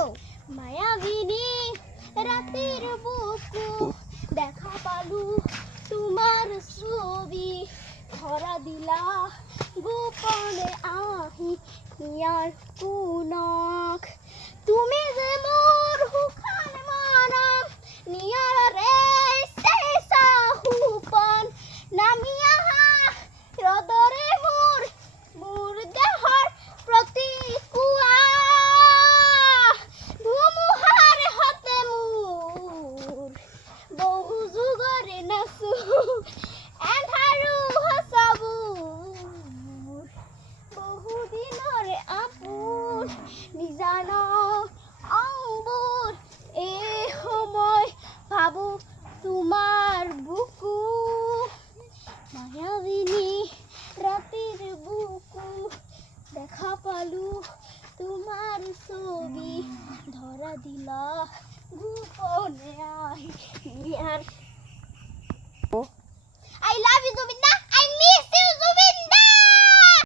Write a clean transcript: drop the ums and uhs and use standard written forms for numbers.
গো। মায়াবিনী রাতের বুকু দেখা পালু তোমার ছবি, ধরা দিলা গোপনে আহি ইয়ার কুনক। তুমি যে মোর হুখান মানম নিয়ার রে সেসা হুপন নামিয়া হৃদরে মোর মোর দেহর প্রতি কুয়া ধুমুহার হতে মোর বহু যুগরে নাচু এন্ধাৰু হসাবুৰ বহু দিনৰে আপোন নিজান অংবুৰ এই সময় ভাবো তোমাৰ বুকু। মায়াবিনী ৰাতিৰ বুকু দেখা পালো তোমাৰ ছবি, ধৰা দিলা গোপনে আহি ইয়াৰ